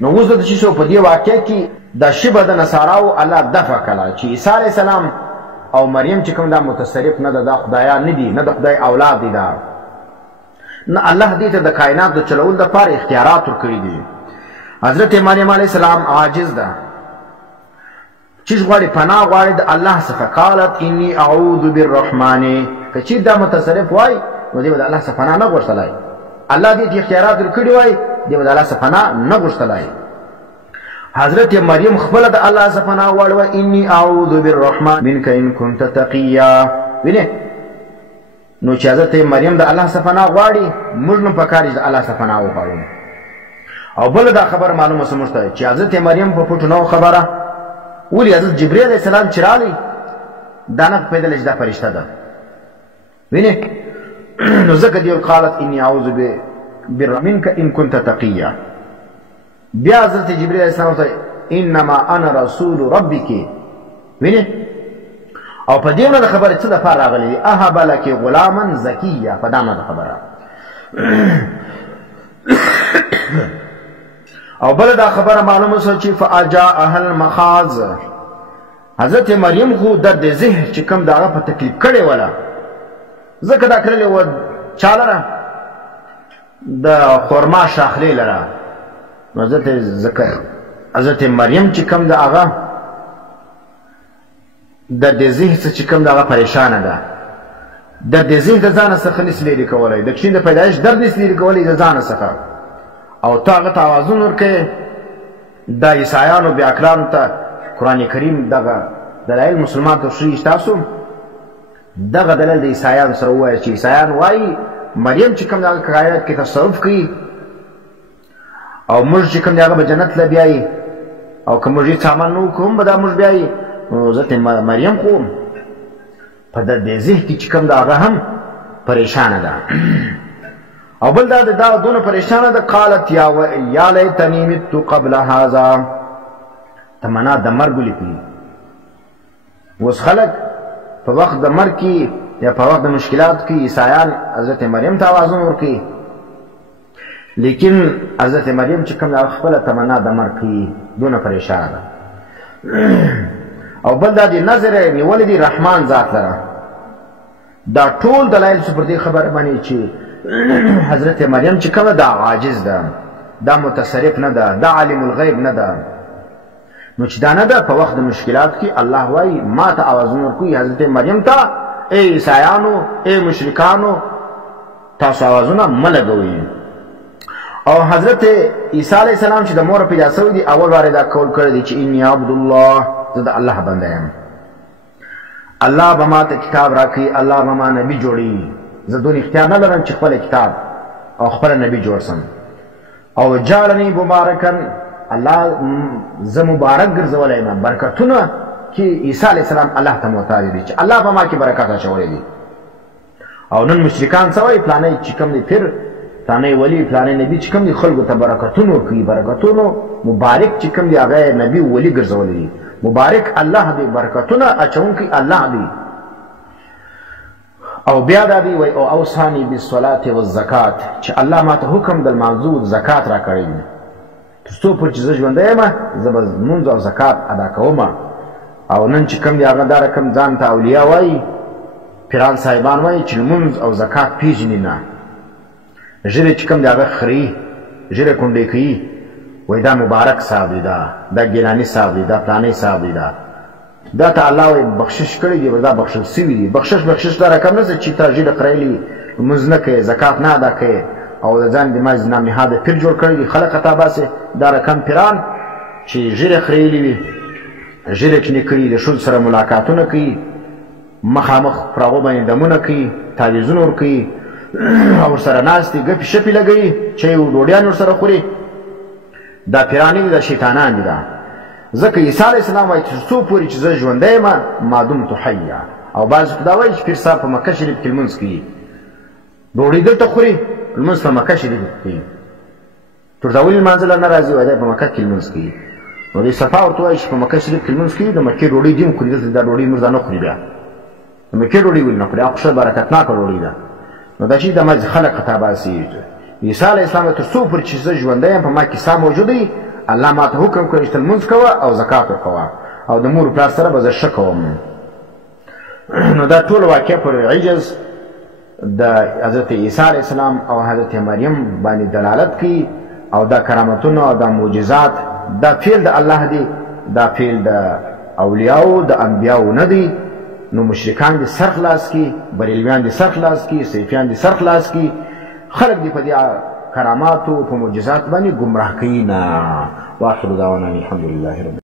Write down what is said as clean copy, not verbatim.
نو اوس د چې په دې واقع کې د شبه د نصاراو الله دفع کړه چې عیسی علیه السلام او مریم چې کوم دا متصرف نه ده، دا خدایان نه دي، نه د خدای اولاد دي، دا نه الله دې ته د کائنات د چلولو لپاره اختیارات ورکړي دي. حضرت مریم علیه السلام عاجز ده، چې غواړي پناه غواړي د الله څخه. قالت انی اعوذ بالرحمن، که چې دا متصرف وای نو دې به د الله څخه پناه نه غوښتلای، الله دې ته اختیارات ورکړي وای دې به د الله څخه پناه نه غوښتلای. حضرت مریم خپل د الله څخه پناه غواړي، انی اعوذ بالرحمن منک ان كنت تقیا. وینه نو چې حضرت مریم د الله څخه پناه غواړي، موږ نو پکاري د الله څخه پناه وغواړو. او بل دا خبر معلومه سمجھتا چې حضرت مریم په پټو نو خبره ولی حضرت جبرئیل علیہ السلام چې راغی دا نه پیدا دا فرشته ده. وینه نو ځکه دی قالت انی اعوذ بالرحمن ان كنت تقیا. بیا حضرت جبرئیل علیہ السلام ته انما انا رسول ربک. وینه او په دې نه خبره څه د فار راغلی اهب لك غلاما زکیا، په دا نه خبره. او بل دا خبره معلومه شو چې فاجاء المخاض، حضرت مریم خو د ذهن چې کوم دغه په تکلیف کړي ولا ځکه دا کړلې و چالره د خرما شاخلې لره. حضرت مریم چې کوم دغه د ذهن چې کوم دغه پریشانه ده، د ذهن د ځان څخه نس لري کولای، د کښین د پیدایش درد نس لري کولای د ځان څخه. او تاغه توازن ورکه د عیسایانو بیا اکرام ته قران کریم دغه دلایل مسلمان ته شي تاسو دغه دلیل د عیسایانو سره وایي چې عیسایان وایي مریم چې کوم دغه کائنات کې تصرف کوي او موږ چې کوم دغه به جنت له بیاي او کوم موږ سامان نو کوم به دا موږ بیاي. حضرت مریم خو په د ذهن کې چې کوم دغه هم پریشانه ده. او بل دا دونه پریشانه ده. قالت یا لیتنی مت قبل هذا، تمنا د مرګ لیکي. اوس خلک په وخت د مرګ کې یا په وخت د مشکلات کې عیسایان حضرت مریم ته توازن ورکوي، لیکن حضرت مریم چې کوم خپله تمنا د مرګ کې دونه پریشانه ده. او بل دا د نظر نیولې دي رحمان ذات لره. دا ټول دلایل چې پر دې خبره باندې چې حضرت مریم چې کومه دا عاجز ده، دا متصرف نه ده، دا عالم الغیب نه ده. نو چې دا نه ده په وخت د مشکلات کې الله وایي ما ته آوازونه ورکوي حضرت مریم ته، ای عیسایانو ای مشرکانو تاسو آوازونه مه لګوئ. او حضرت عیسی علیه السلام چې د مور پیدا شوی دی اول واره دا قول کړی دی چې انی عبد الله، زه د الله بنده یم، الله به ما ته کتاب راکړي، الله به ما نبي جوړوي، زه دون اختیار نه لرم چې خپل کتاب او خپل نبی جوړ سم. او جعلنی مبارکن، الله زه مبارک ګرځولی یم، برکتونه کې عیسی علیه السلام الله ته محتاج دي چې الله په ما کې برکت اچولی دي. او نن مشرکان څه وایي فلانی چې کوم دی پیر، فلانی ولی، فلانی نبی چې کوم دی خلکو ته برکتونه ورکوي، برکتونو مبارک چې کوم دی هغه نبی ولی ګرځولی دي. مبارک الله دی، برکتونه اچونکی الله دی. او بیا دا دی وای او اوصانی بالصلاه والزکات، چې الله ما ته حکم د لمانځو زکات را کړی دی، ترڅو پر چې زه ژوندی یم زه به لمونځ او زکات ادا کوم. او نن چې کوم دی هغه دا رقم ځان ته اولیا وایي، پیران صاحبان وایي چې لمونځ او زکات پیژني نه، ژیرې چې کوم دی هغه خري، ژیرې کونډې کوي، وای دا مبارک صاحب دی، دا ګیلاني صاحب دی، دا فلانی صاحب دی، دا ته الله وایي بخشش کړی دی، دا بخشل سوي دي. بخشش دا رقم نه ده چې تا ژیره خریلي، لمونځ نه کوې، زکات نه ادا کوې او د ځان دماغ نامنهاده پیر جوړ کړی دي، خلک ته باسې دا رقم پیران چې ژیره خریلي وي، ژیره چینې کړي، د ښځو سره ملاقاتونه کوي، مخامخ پر هغو باندې دمونه کوي، تعویضونه ورکوي او ورسره ناست دي، ګپې شپې لګوي، چای او ډوډیان ورسره خوري. دا پیرانې دي، دا شیطانان دي. دا ځکه عیسی علیه السلام وایي تر څو پورې چې زه ژوندی یم ما دمت حیا. او بعض دا وایي چې پیر صاحب په مکه شریف کې لمونځ کوي، ډوډۍ دلته خوري، لمونځ په مکه شریف کې کوي، ترداولي لمانځله نه راځي، وایي دی په مکه کې لمونځ کوي. نو دې صفا ورته وایي چې په مکه شریف کې لمونځ کوي، د مکې ډوډۍ دې هم خوري، دلته دا ډوډۍ موږ نه خوري، بیا د مکې ډوډۍ ولې نه خوري؟ هغه ښه برکتناکه ډوډۍ ده. نو دا چې د خلک ته باسي عیسی علیه السلام تر څو پورې چې زه ژوندی یم په ما کې سا موجود وي الله ما ته حکم کړی چې لمونځ کوه او زکات ورکوه او د مور پلار سره به زه ښه کوم. نو دا ټول واقع پر عجز د حضرت عیسی علیه السلام او حضرت مریم باندې دلالت کوي او دا کرامتونه او دا معجزات دا فعل د الله دی، دا فعل د اولیاءو د انبیاءو نه دی. نو مشرکان دي سر خلاص کی، بریلویان دي سر خلاص کی، صوفیان دي سر خلاص کی، خلق دي په دې کراماتو په معجزات باندې گمراه کوي نه. واخر دعوانا الحمد لله رب